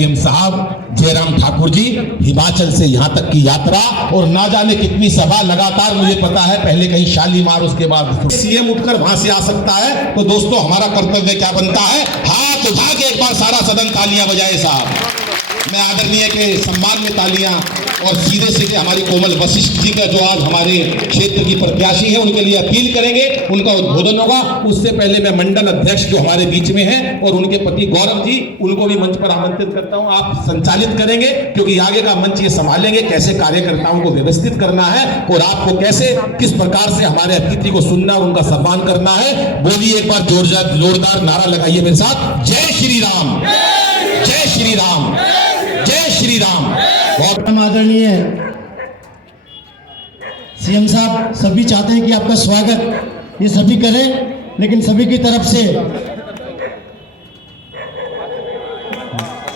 CM साहब जयराम ठाकुर जी हिमाचल से यहाँ तक की यात्रा और ना जाने कितनी सभा लगातार, मुझे पता है पहले कहीं शालीमार, उसके बाद सीएम उठकर वहां से आ सकता है। तो दोस्तों हमारा कर्तव्य क्या बनता है, हाथ उठा के एक बार सारा सदन तालियां बजाए साहब। मैं आदरणीय के सम्मान में तालियां और सीधे सीधे हमारी कोमल वशिष्ठ जी का जो आज हमारे क्षेत्र की प्रत्याशी है उनके लिए अपील करेंगे, उनका उद्बोधन होगा। उससे पहले मैं मंडल अध्यक्ष जो हमारे बीच में हैं और उनके पति गौरव जी, उनको भी मंच पर आमंत्रित करता हूं। आप संचालित करेंगे क्योंकि आगे का मंच ये संभालेंगे, कैसे कार्यकर्ताओं को व्यवस्थित करना है और आपको कैसे किस प्रकार से हमारे अतिथि को सुनना और उनका सम्मान करना है। बोलिए एक बार जोरदार नारा लगाइए मेरे साथ, जय श्री राम, जय श्री राम, जय श्री राम। बहुत आदरणीय सीएम साहब, सभी चाहते हैं कि आपका स्वागत ये सभी करें, लेकिन सभी की तरफ से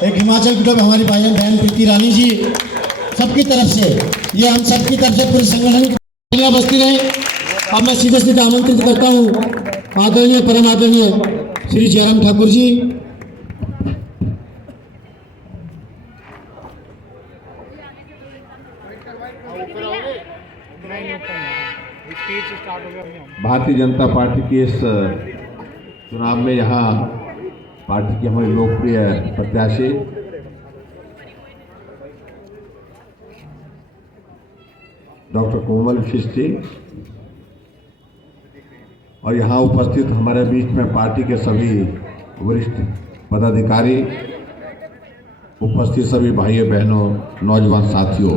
एक हिमाचल की तरफ हमारी बहन प्रीति रानी जी, सबकी तरफ से, ये हम सबकी तरफ से पूरे संगठन की बस्ती रहे। अब मैं सीधे सीधे आमंत्रित करता हूँ आदरणीय परम आदरणीय श्री जयराम ठाकुर जी। भारतीय जनता पार्टी के इस चुनाव में यहाँ पार्टी की हमारी लोकप्रिय प्रत्याशी डॉक्टर कोमल वशिष्ठ जी और यहाँ उपस्थित हमारे बीच में पार्टी के सभी वरिष्ठ पदाधिकारी, उपस्थित सभी भाइयों बहनों, नौजवान साथियों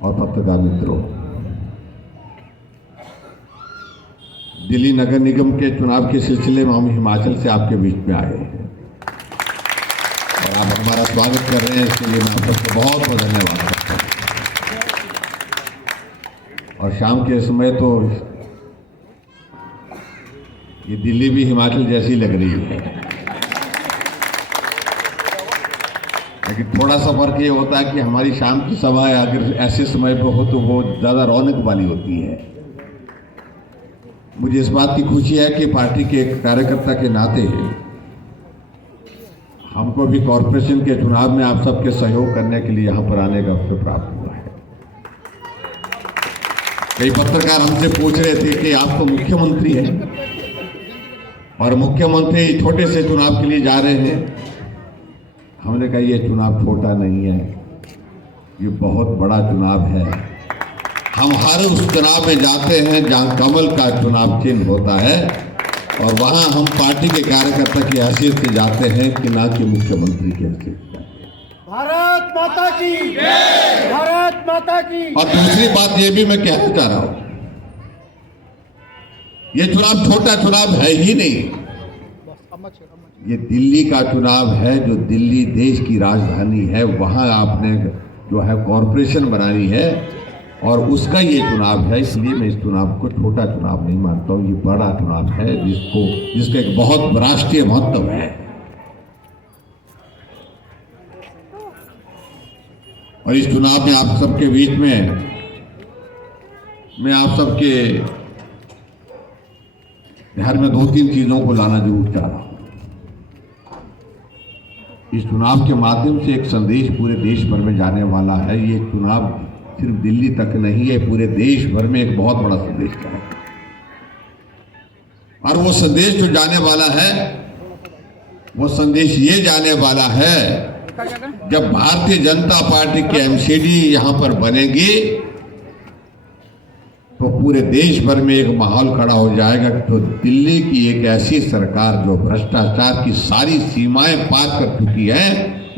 और पत्रकार मित्रों, दिल्ली नगर निगम के चुनाव के सिलसिले में हम हिमाचल से आपके बीच में आए हैं और आप हमारा स्वागत कर रहे हैं, इसके लिए मैं आप सबको बहुत बहुत धन्यवाद करता हूँ। और शाम के समय तो ये दिल्ली भी हिमाचल जैसी लग रही है, लेकिन थोड़ा सा फर्क ये होता है कि हमारी शाम की सभा अगर ऐसे समय पर हो तो वो ज़्यादा रौनक वाली होती है। मुझे इस बात की खुशी है कि पार्टी के एक कार्यकर्ता के नाते हमको भी कॉरपोरेशन के चुनाव में आप सबके सहयोग करने के लिए यहाँ पर आने का अवसर प्राप्त हुआ है। कई पत्रकार हमसे पूछ रहे थे कि आप तो मुख्यमंत्री हैं और मुख्यमंत्री छोटे से चुनाव के लिए जा रहे हैं। हमने कहा ये चुनाव छोटा नहीं है, ये बहुत बड़ा चुनाव है। हम हर उस चुनाव में जाते हैं जहां कमल का चुनाव चिन्ह होता है और वहां हम पार्टी के कार्यकर्ता की हैसियत से जाते हैं कि ना कि मुख्यमंत्री की हैसियत से। भारत माता की जय, भारत माता की। और दूसरी बात ये भी मैं कहना चाह रहा हूं, ये चुनाव छोटा चुनाव है ही नहीं, ये दिल्ली का चुनाव है। जो दिल्ली देश की राजधानी है, वहां आपने जो है कॉरपोरेशन बनानी है और उसका ये चुनाव है। इसलिए मैं इस चुनाव को छोटा चुनाव नहीं मानता हूँ, ये बड़ा चुनाव है जिसका एक बहुत राष्ट्रीय महत्व है। और इस चुनाव में आप सबके बीच में मैं आप सबके ध्यान में 2-3 चीजों को लाना जरूर चाह रहा हूं। इस चुनाव के माध्यम से एक संदेश पूरे देश भर में जाने वाला है। ये चुनाव सिर्फ दिल्ली तक नहीं है, पूरे देश भर में एक बहुत बड़ा संदेश जाएगा। और वो संदेश जो जाने वाला है, वो संदेश ये जाने वाला है, जब भारतीय जनता पार्टी की एमसीडी यहां पर बनेगी तो पूरे देश भर में एक माहौल खड़ा हो जाएगा। तो दिल्ली की एक ऐसी सरकार जो भ्रष्टाचार की सारी सीमाएं पार कर चुकी है,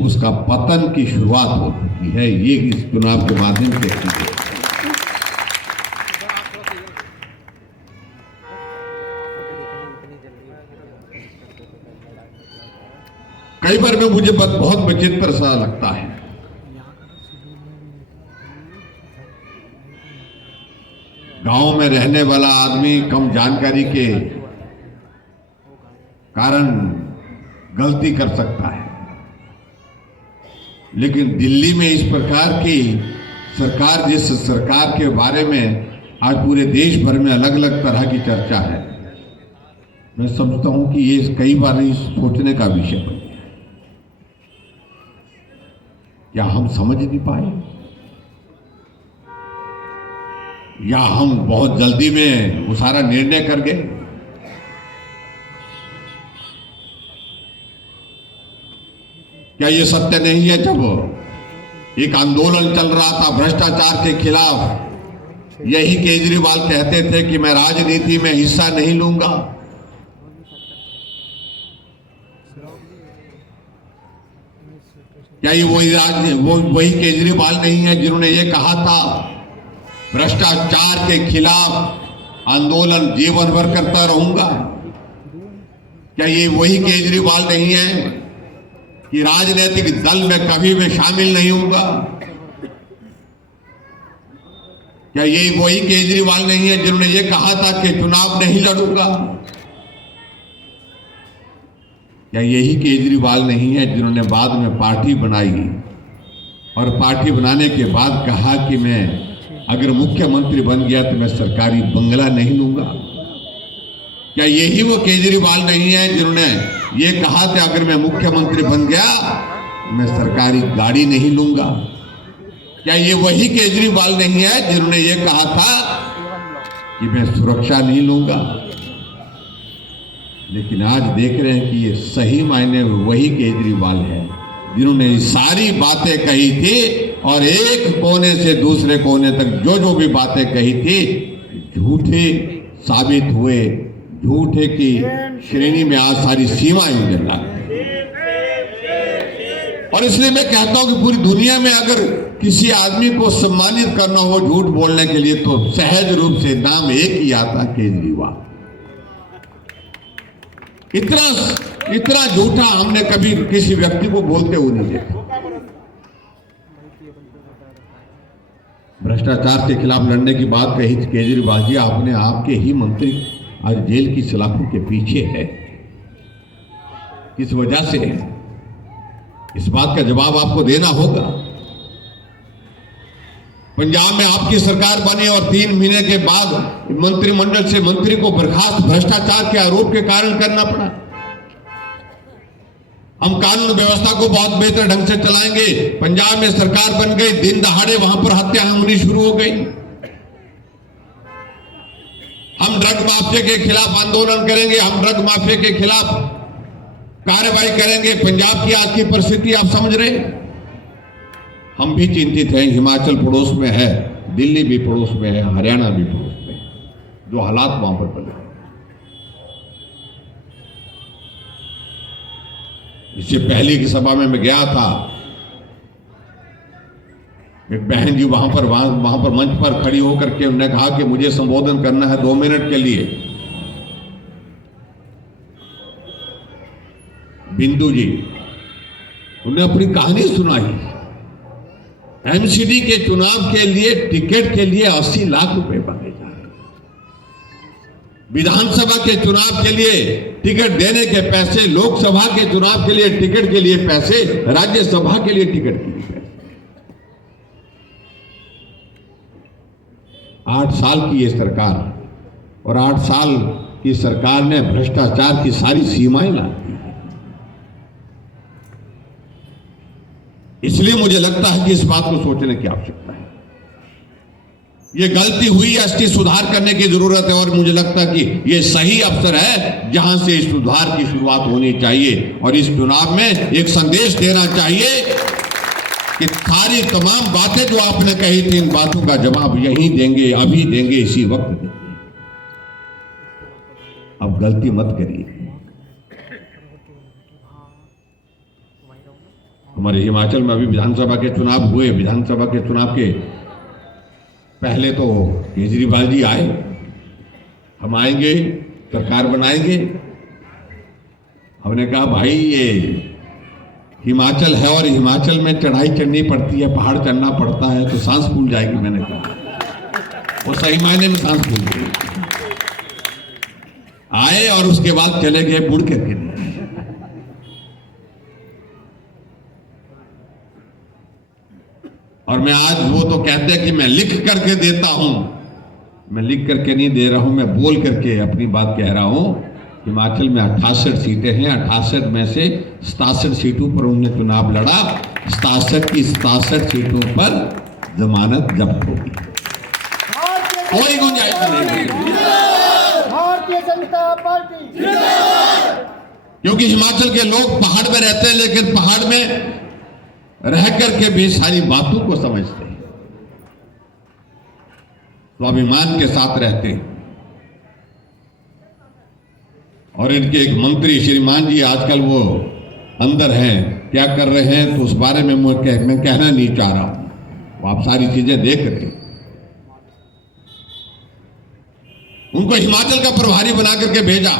उसका पतन की शुरुआत हो चुकी है। ये इस चुनाव के माध्यम से कई बार में मुझे बहुत विचित्र सा लगता है। गांव में रहने वाला आदमी कम जानकारी के कारण गलती कर सकता है, लेकिन दिल्ली में इस प्रकार की सरकार, जिस सरकार के बारे में आज पूरे देश भर में अलग अलग तरह की चर्चा है, मैं समझता हूं कि ये कई बार सोचने का विषय बन गया। क्या हम समझ नहीं पाए, या हम बहुत जल्दी में वो सारा निर्णय कर गए? क्या ये सत्य नहीं है? जब एक आंदोलन चल रहा था भ्रष्टाचार के खिलाफ, यही केजरीवाल कहते थे कि मैं राजनीति में हिस्सा नहीं लूंगा। क्या ये वही केजरीवाल नहीं है जिन्होंने ये कहा था भ्रष्टाचार के खिलाफ आंदोलन जीवन भर करता रहूंगा? क्या ये वही केजरीवाल नहीं है कि राजनीतिक दल में कभी भी शामिल नहीं होगा? क्या ये वही केजरीवाल नहीं है जिन्होंने ये कहा था कि चुनाव नहीं लड़ूंगा? क्या यही केजरीवाल नहीं है जिन्होंने बाद में पार्टी बनाई और पार्टी बनाने के बाद कहा कि मैं अगर मुख्यमंत्री बन गया तो मैं सरकारी बंगला नहीं लूंगा? क्या यही वो केजरीवाल नहीं है जिन्होंने ये कहा था अगर मैं मुख्यमंत्री बन गया मैं सरकारी गाड़ी नहीं लूंगा? क्या ये वही केजरीवाल नहीं है जिन्होंने ये कहा था कि मैं सुरक्षा नहीं लूंगा? लेकिन आज देख रहे हैं कि ये सही मायने में वही केजरीवाल है जिन्होंने सारी बातें कही थी और एक कोने से दूसरे कोने तक जो भी बातें कही थी झूठे साबित हुए। झूठे की श्रेणी में आज सारी सीमाएं उजड़ जाती। और इसलिए मैं कहता हूं कि पूरी दुनिया में अगर किसी आदमी को सम्मानित करना हो झूठ बोलने के लिए तो सहज रूप से नाम एक ही आता, केजरीवाल। इतना झूठा हमने कभी किसी व्यक्ति को बोलते हुए नहीं देखा। भ्रष्टाचार के खिलाफ लड़ने की बात कही केजरीवाल जी, आपने आपके ही मंत्री आज जेल की सलाखों के पीछे है। किस वजह से है? इस बात का जवाब आपको देना होगा। पंजाब में आपकी सरकार बनी और 3 महीने के बाद मंत्रिमंडल से मंत्री को बर्खास्त भ्रष्टाचार के आरोप के कारण करना पड़ा। हम कानून व्यवस्था को बहुत बेहतर ढंग से चलाएंगे। पंजाब में सरकार बन गई, दिन दहाड़े वहां पर हत्याएं होनी शुरू हो गई। हम ड्रग माफिया के खिलाफ आंदोलन करेंगे, हम ड्रग माफिया के खिलाफ कार्रवाई करेंगे। पंजाब की आज की परिस्थिति आप समझ रहे हैं। हम भी चिंतित हैं। हिमाचल पड़ोस में है, दिल्ली भी पड़ोस में है, हरियाणा भी पड़ोस में है, जो हालात वहां पर बने। इससे पहले की सभा में मैं गया था, एक बहन जी वहां पर मंच पर खड़ी होकर के उन्होंने कहा कि मुझे संबोधन करना है 2 मिनट के लिए। बिंदु जी, उन्होंने अपनी कहानी सुनाई। एमसीडी के चुनाव के लिए टिकट के लिए 80 लाख रुपए मांगे जा रहे। विधानसभा के चुनाव के लिए टिकट देने के पैसे, लोकसभा के चुनाव के लिए टिकट के लिए पैसे, राज्यसभा के लिए टिकट के लिए पैसे। 8 साल की ये सरकार, और 8 साल की सरकार ने भ्रष्टाचार की सारी सीमाएं ला दी। इसलिए मुझे लगता है कि इस बात को सोचने की आवश्यकता है। ये गलती हुई है, इसकी सुधार करने की जरूरत है। और मुझे लगता है कि ये सही अवसर है जहां से इस सुधार की शुरुआत होनी चाहिए। और इस चुनाव में एक संदेश देना चाहिए कि सारी तमाम बातें जो आपने कही थी, इन बातों का जवाब यहीं देंगे, अभी देंगे, इसी वक्त देंगे। अब गलती मत करिए। हमारे हिमाचल में अभी विधानसभा के चुनाव हुए। विधानसभा के चुनाव के पहले तो केजरीवाल जी आए, हम आएंगे, सरकार बनाएंगे। हमने कहा भाई ये हिमाचल है और हिमाचल में चढ़ाई चढ़नी पड़ती है, पहाड़ चढ़ना पड़ता है, तो सांस फूल जाएगी। मैंने कहा वो सही मायने में सांस फूल गई। आए और उसके बाद चले गए बुड़ करके। और मैं आज, वो तो कहते हैं कि मैं लिख करके देता हूं, मैं लिख करके नहीं दे रहा हूं, मैं बोल करके अपनी बात कह रहा हूं। हिमाचल में 68 सीटें हैं, 68 में से 67 सीटों पर उन्होंने चुनाव लड़ा 67 की 67 सीटों पर जमानत जब्त होगी। कोई गुंजाइश नहीं होगी, भारतीय जनता पार्टी क्योंकि हिमाचल के लोग पहाड़ में रहते हैं, लेकिन पहाड़ में रह करके भी सारी बातों को समझते हैं, स्वाभिमान के साथ रहते हैं। और इनके एक मंत्री श्रीमान जी आजकल वो अंदर हैं, क्या कर रहे हैं तो उस बारे में मैं कहना नहीं चाह रहा हूं। वो आप सारी चीजें देख रहे हैं। उनको हिमाचल का प्रभारी बना करके भेजा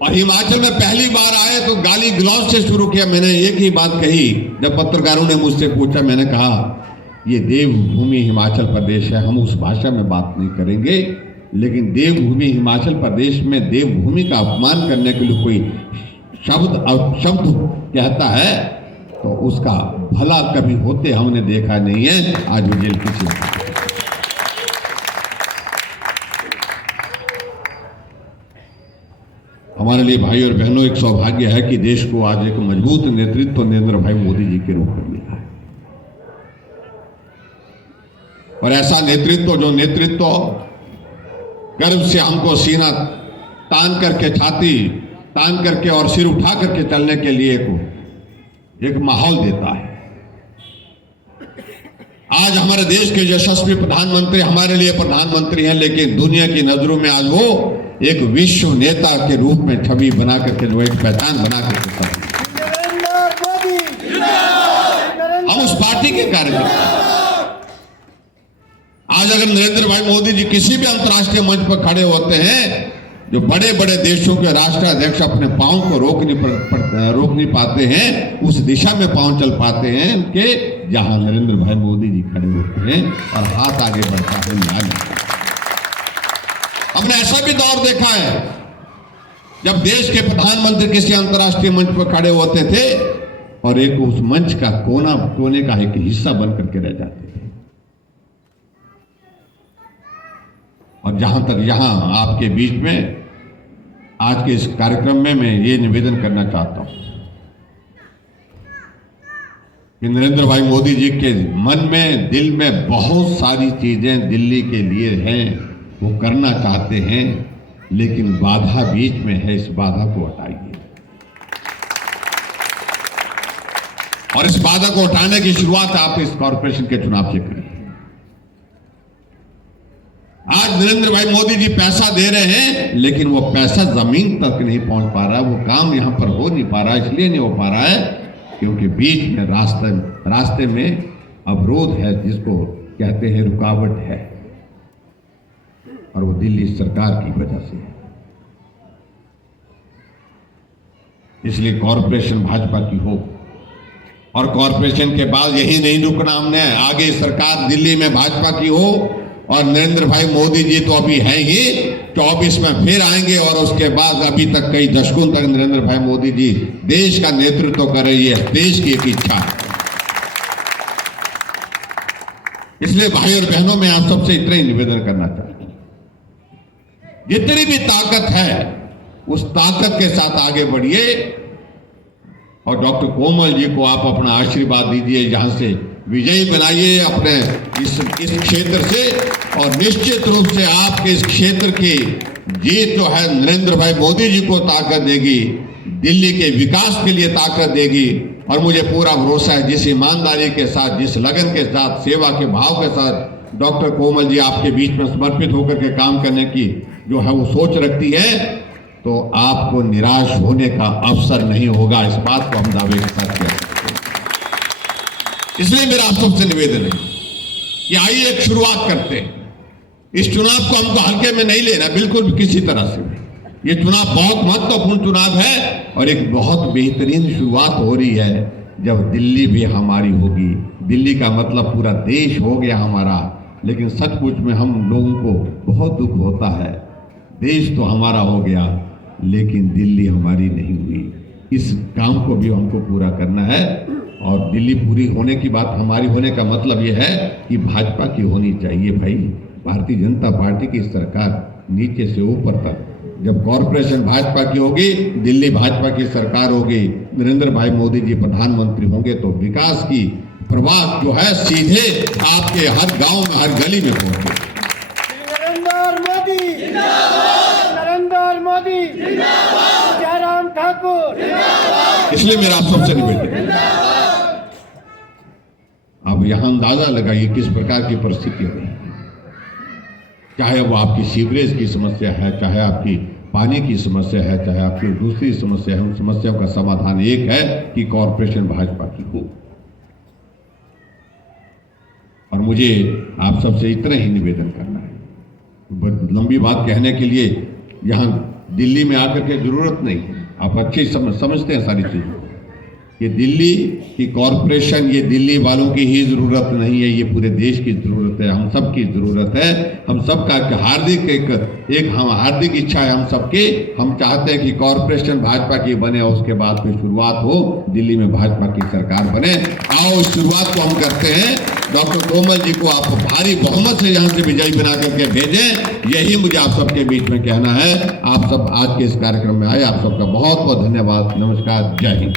और हिमाचल में पहली बार आए तो गाली गलौज से शुरू किया। मैंने एक ही बात कही, जब पत्रकारों ने मुझसे पूछा, मैंने कहा ये देवभूमि हिमाचल प्रदेश है, हम उस भाषा में बात नहीं करेंगे, लेकिन देवभूमि हिमाचल प्रदेश में देवभूमि का अपमान करने के लिए कोई शब्द कहता है तो उसका भला कभी होते हमने देखा नहीं है। आज वो जेल की चिंता। हमारे लिए भाई और बहनों एक सौभाग्य है कि देश को आज एक मजबूत नेतृत्व नरेंद्र भाई मोदी जी के रूप में मिला है। और ऐसा नेतृत्व, जो नेतृत्व गर्व से हमको सीना तान करके, छाती तान करके और सिर उठा करके चलने के लिए एक माहौल देता है। आज हमारे देश के यशस्वी प्रधानमंत्री हमारे लिए प्रधानमंत्री हैं, लेकिन दुनिया की नजरों में आज वो एक विश्व नेता के रूप में छवि बना करके, जो एक पहचान बना करके हम उस पार्टी के कार्यकर्ता। आज अगर नरेंद्र भाई मोदी जी किसी भी अंतर्राष्ट्रीय मंच पर खड़े होते हैं, जो बड़े बड़े देशों के राष्ट्राध्यक्ष अपने पांव को रोक नहीं पाते हैं, उस दिशा में पांव चल पाते हैं उनके, जहां नरेंद्र भाई मोदी जी खड़े होते हैं और हाथ आगे बढ़ता है न्याय। हमने ऐसा भी दौर देखा है जब देश के प्रधानमंत्री किसी अंतर्राष्ट्रीय मंच पर खड़े होते थे और एक उस मंच का कोने का एक हिस्सा बन करके रह जाते थे। और जहां तक यहां आपके बीच में आज के इस कार्यक्रम में मैं ये निवेदन करना चाहता हूं कि नरेंद्र भाई मोदी जी के मन में, दिल में बहुत सारी चीजें दिल्ली के लिए हैं, वो करना चाहते हैं, लेकिन बाधा बीच में है। इस बाधा को हटाइए और इस बाधा को हटाने की शुरुआत आप इस कॉर्पोरेशन के चुनाव से करिए। आज नरेंद्र भाई मोदी जी पैसा दे रहे हैं, लेकिन वो पैसा जमीन तक नहीं पहुंच पा रहा, वो काम यहां पर हो नहीं पा रहा। इसलिए नहीं हो पा रहा है क्योंकि बीच में रास्ते में अवरोध है, जिसको कहते हैं रुकावट है, और वो दिल्ली सरकार की वजह से है। इसलिए कॉर्पोरेशन भाजपा की हो, और कॉर्पोरेशन के बाद यही नहीं रुकना हमने, आगे सरकार दिल्ली में भाजपा की हो। और नरेंद्र भाई मोदी जी तो अभी हैं ही, 24 में फिर आएंगे, और उसके बाद अभी तक कई दशकों तक नरेंद्र भाई मोदी जी देश का नेतृत्व कर रही है। देश की एक इच्छा है। इसलिए भाई और बहनों में आप सबसे इतना ही निवेदन करना चाहता हूं, जितनी भी ताकत है उस ताकत के साथ आगे बढ़िए, और डॉक्टर कोमल जी को आप अपना आशीर्वाद दीजिए, जहां से विजयी बनाइए अपने इस क्षेत्र से। और निश्चित रूप से आपके इस क्षेत्र की जीत जो है नरेंद्र भाई मोदी जी को ताकत देगी, दिल्ली के विकास के लिए ताकत देगी। और मुझे पूरा भरोसा है, जिस ईमानदारी के साथ, जिस लगन के साथ, सेवा के भाव के साथ डॉक्टर कोमल जी आपके बीच में समर्पित होकर के काम करने की जो है वो सोच रखती है, तो आपको निराश होने का अवसर नहीं होगा। इस बात को हम दावे के साथ कह सकते हैं। इसलिए मेरा आप सबसे निवेदन है कि आइए एक शुरुआत करते हैं। इस चुनाव को हमको हल्के में नहीं लेना, बिल्कुल भी किसी तरह से। ये चुनाव बहुत महत्वपूर्ण चुनाव है और एक बहुत बेहतरीन शुरुआत हो रही है जब दिल्ली भी हमारी होगी। दिल्ली का मतलब पूरा देश हो गया हमारा, लेकिन सचमुच में हम लोगों को बहुत दुख होता है। देश तो हमारा हो गया, लेकिन दिल्ली हमारी नहीं हुई। इस काम को भी हमको पूरा करना है, और दिल्ली पूरी होने की बात हमारी होने का मतलब यह है कि भाजपा की होनी चाहिए। भाई, भारतीय जनता पार्टी की सरकार नीचे से ऊपर तक जब कॉरपोरेशन भाजपा की होगी, दिल्ली भाजपा की सरकार होगी, नरेंद्र भाई मोदी जी प्रधानमंत्री होंगे, तो विकास की प्रवाह जो है सीधे आपके हर गांव में, हर गली में पहुंचे। नरेंद्र मोदी नरेंद्र मोदी जयराम ठाकुर। इसलिए मेरा आप सबसे निवेदन है, अब यहां अंदाजा लगाइए किस प्रकार की परिस्थिति हो रही है। चाहे वो आपकी सीवरेज की समस्या है, चाहे आपकी पानी की समस्या है, चाहे आपकी दूसरी समस्या है, उन समस्याओं का समाधान एक है कि कॉरपोरेशन भाजपा की हो। और मुझे आप सबसे इतना ही निवेदन करना है, लंबी बात कहने के लिए यहां दिल्ली में आकर के जरूरत नहीं है, आप अच्छे समझते हैं सारी चीजों। ये दिल्ली की कॉरपोरेशन, ये दिल्ली वालों की ही जरूरत नहीं है, ये पूरे देश की जरूरत है, हम सब की जरूरत है। हम सबका हार्दिक हम हार्दिक इच्छा है हम सबकी, हम चाहते हैं कि कॉरपोरेशन भाजपा की बने और उसके बाद फिर शुरुआत हो, दिल्ली में भाजपा की सरकार बने। आओ इस शुरुआत को हम करते हैं। डॉक्टर तोमर जी को आप भारी बहुमत से यहाँ से विजयी बना करके भेजें, यही मुझे आप सबके बीच में कहना है। आप सब आज के इस कार्यक्रम में आए, आप सबका बहुत बहुत धन्यवाद। नमस्कार, जय हिंद।